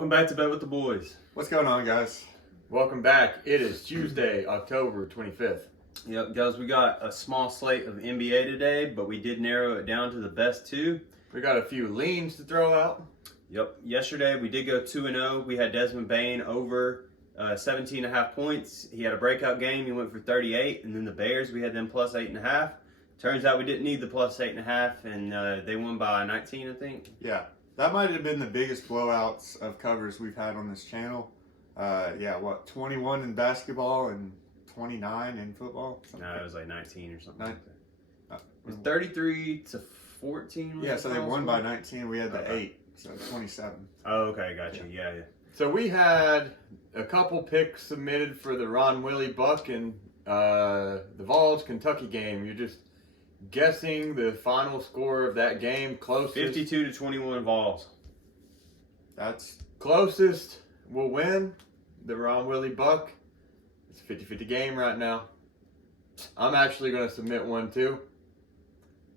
Welcome back to Bet with the Boys. What's going on, guys? Welcome back. It is Tuesday, October 25th. Yep, guys, we got a small slate of NBA today, but we did narrow it down to the best two. We got a few leans to throw out. Yep, yesterday we did go 2-0. We had Desmond Bane over 17.5 points. He had a breakout game. He went for 38. And then the Bears, we had them plus 8.5. Turns out we didn't need the plus 8.5, and they won by 19, I think. Yeah, that might have been the biggest blowouts of covers we've had on this channel. 21 in basketball and 29 in football? No, it was like 19 or something. Nine- It was 33-14. Yeah, so they won by 19. We had the Okay. 8, so 27. Oh, okay, gotcha. Yeah. So we had a couple picks submitted for the Ron Willie Buck and the Vols Kentucky game. You're just guessing the final score of that game. Closest 52-21 Vols. Closest will win. The Ron Willie Buck. It's a 50-50 game right now. I'm actually going to submit one too.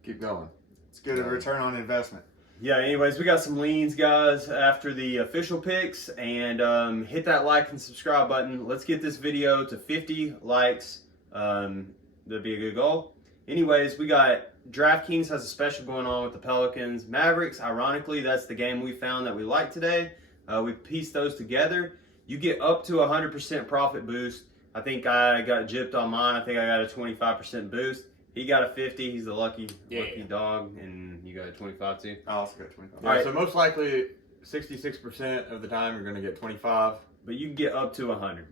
Keep going. It's good a return on investment. Yeah, anyways, we got some leans, guys, after the official picks. And hit that like and subscribe button. Let's get this video to 50 likes. That'd be a good goal. Anyways, we got DraftKings has a special going on with the Pelicans. Mavericks, ironically, that's the game we found that we like today. We pieced those together. You get up to 100% profit boost. I think I got gypped on mine. I think I got a 25% boost. He got a 50. He's the lucky dog, and you got a 25 too. I also got 25. Yeah, Alright. so most likely 66% of the time you're going to get 25. But you can get up to 100.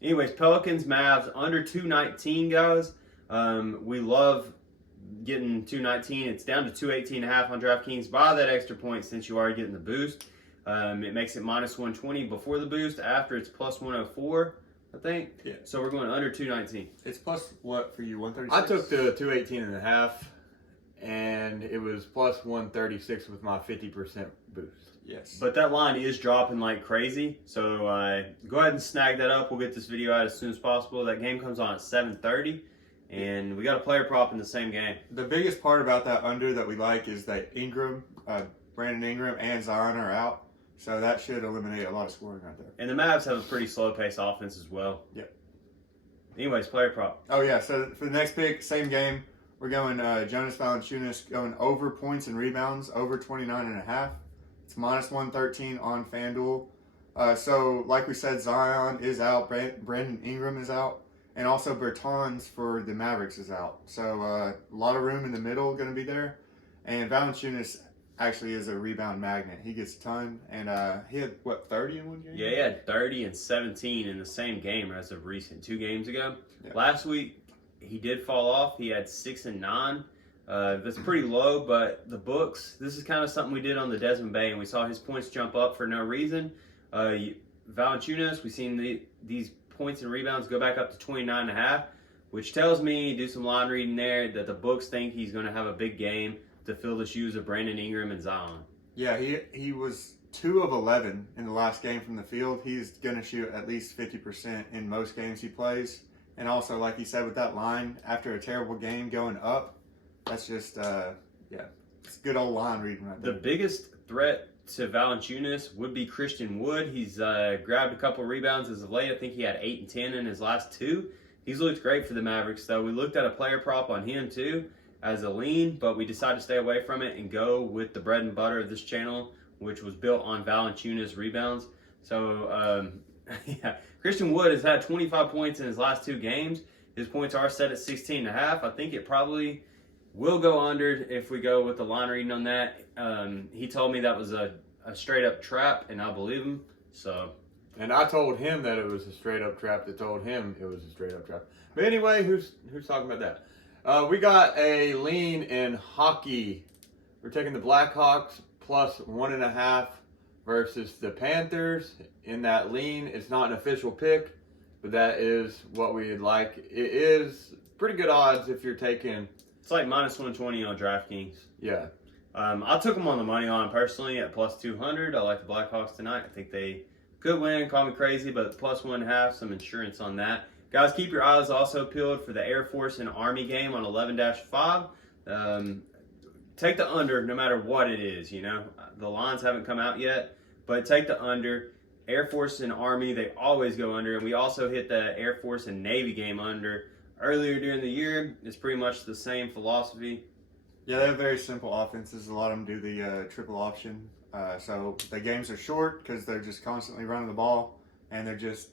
Anyways, Pelicans, Mavs, under 219, guys. We love getting 219. It's down to 218.5 on DraftKings. Buy that extra point since you are getting the boost. It makes it minus 120 before the boost. After it's plus 104, I think. Yeah. So we're going under 219. It's plus what for you? 136? I took the 218.5, and it was plus 136 with my 50% boost. Yes. But that line is dropping like crazy. So go ahead and snag that up. We'll get this video out as soon as possible. That game comes on at 7:30. And we got a player prop in the same game. The biggest part about that under that we like is that Brandon Ingram and Zion are out. So that should eliminate a lot of scoring right there. And the Mavs have a pretty slow-paced offense as well. Yep. Anyways, player prop. Oh, yeah. So for the next pick, same game. We're going Jonas Valanciunas going over points and rebounds, over 29.5. It's minus 113 on FanDuel. So like we said, Zion is out. Brandon Ingram is out. And also Bertans for the Mavericks is out. So a lot of room in the middle going to be there. And Valanciunas actually is a rebound magnet. He gets a ton. And he had, 30 in one game? Yeah, he had 30 and 17 in the same game as of recent 2 games ago. Yeah. Last week, he did fall off. He had 6 and 9. That's pretty low, but the books, this is kind of something we did on the Desmond Bane. We saw his points jump up for no reason. Valanciunas, we've seen these points and rebounds go back up to 29.5, which tells me, do some line reading there, that the books think he's going to have a big game to fill the shoes of Brandon Ingram and Zion. Yeah, he was 2 of 11 in the last game from the field. He's going to shoot at least 50% in most games he plays. And also, like you said, with that line, after a terrible game going up, that's just, it's good old line reading right there. The biggest threat to Valanciunas would be Christian Wood. He's grabbed a couple rebounds as of late. I think he had 8 and 10 in his last 2. He's looked great for the Mavericks, though. We looked at a player prop on him, too, as a lean, but we decided to stay away from it and go with the bread and butter of this channel, which was built on Valanciunas rebounds. So, Christian Wood has had 25 points in his last 2 games. His points are set at 16.5. I think it probably will go under if we go with the line reading on that. He told me that was a straight up trap, and I believe him. So, And I told him that it was a straight up trap that told him it was a straight up trap. But anyway, who's talking about that? We got a lean in hockey. We're taking the Blackhawks plus 1.5 versus the Panthers. In that lean, it's not an official pick, but that is what we'd like. It is pretty good odds if you're taking. it's like minus 120 on DraftKings. Yeah. I took them on the money line personally at plus 200. I like the Blackhawks tonight. I think they could win. Call me crazy, but plus 1.5, some insurance on that. Guys, keep your eyes also peeled for the Air Force and Army game on 11-5. Take the under no matter what it is, you know. The lines haven't come out yet, but take the under. Air Force and Army, they always go under, and we also hit the Air Force and Navy game under earlier during the year. It's pretty much the same philosophy. Yeah, they have very simple offenses. A lot of them do the triple option. So the games are short because they're just constantly running the ball, and they're just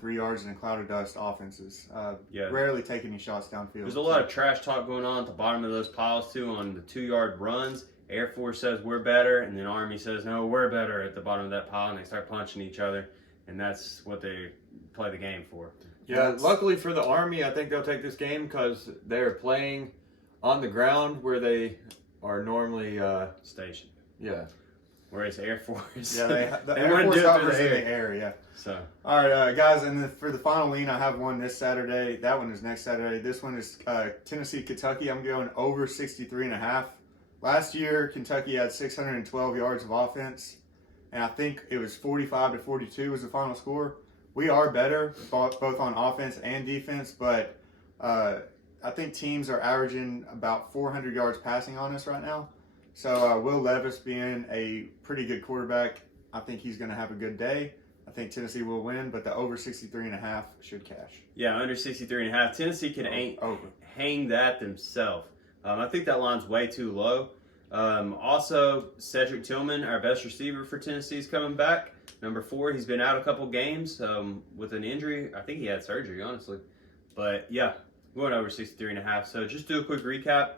3 yards in a cloud of dust offenses. Rarely take any shots downfield. There's a lot of trash talk going on at the bottom of those piles too on the 2-yard runs. Air Force says we're better, and then Army says no, we're better at the bottom of that pile, and they start punching each other, and that's what they play the game for. Yeah, luckily for the Army, I think they'll take this game because they're playing on the ground where they are normally Stationed. Yeah. Whereas Air Force, Yeah, the they Air want to Force do it hovers through in the the air. air. Yeah. So, All right, guys, and for the final lean, I have one this Saturday. That one is next Saturday. This one is Tennessee, Kentucky. I'm going over 63.5. Last year, Kentucky had 612 yards of offense, and I think it was 45-42 was the final score. We are better, both on offense and defense, but I think teams are averaging about 400 yards passing on us right now. So Will Levis being a pretty good quarterback, I think he's going to have a good day. I think Tennessee will win, but the over 63.5 should cash. yeah, under 63.5. Tennessee can hang that themselves. I think that line's way too low. Also, Cedric Tillman, our best receiver for Tennessee, is coming back. Number 4, he's been out a couple games with an injury. I think he had surgery, honestly. But yeah, going over 63.5. So just do a quick recap.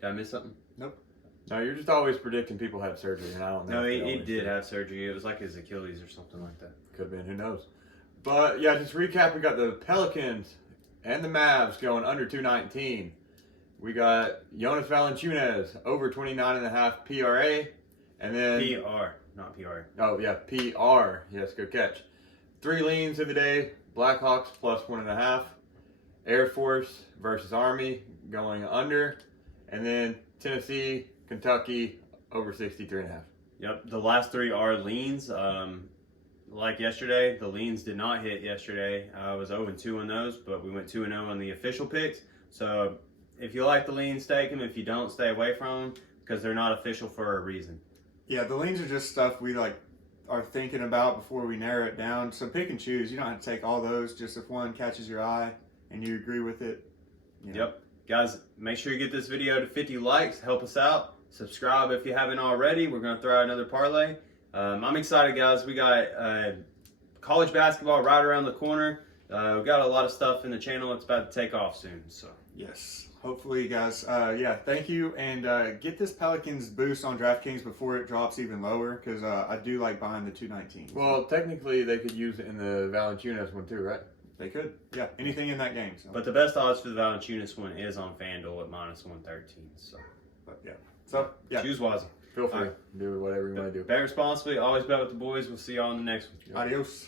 Did I miss something? Nope. No, you're just always predicting people have surgery, and I don't know. No, if they he always did do. have surgery. It was like his Achilles or something like that. Could have been, who knows. But yeah, just recap, we got the Pelicans and the Mavs going under 219. We got Jonas Valanciunas over 29.5 PRA. And then PR, not PR. Oh yeah, PR. Yes, good catch. 3 leans of the day. Blackhawks plus 1.5. Air Force versus Army going under. And then Tennessee, Kentucky over 63.5. Yep, the last 3 are leans. Like yesterday, the leans did not hit yesterday. I was 0-2 on those, but we went 2-0 on the official picks. So if you like the leans, take them. If you don't, stay away from them because they're not official for a reason. Yeah, the leans are just stuff we are thinking about before we narrow it down. So pick and choose. You don't have to take all those. Just if one catches your eye and you agree with it. Yep. Guys, make sure you get this video to 50 likes. Help us out. Subscribe if you haven't already. We're going to throw out another parlay. I'm excited, guys. We got college basketball right around the corner. We've got a lot of stuff in the channel. It's about to take off soon. So Yes. Hopefully, guys. Thank you. And get this Pelicans boost on DraftKings before it drops even lower because I do like buying the 219. Well, technically they could use it in the Valanciunas one too, right? They could. Yeah, anything in that game. So. But the best odds for the Valanciunas one is on FanDuel at -113. So choose wisely. Feel free. All right. Do whatever you want to do. Bet responsibly. Always bet with the boys. We'll see y'all on the next one. Adios.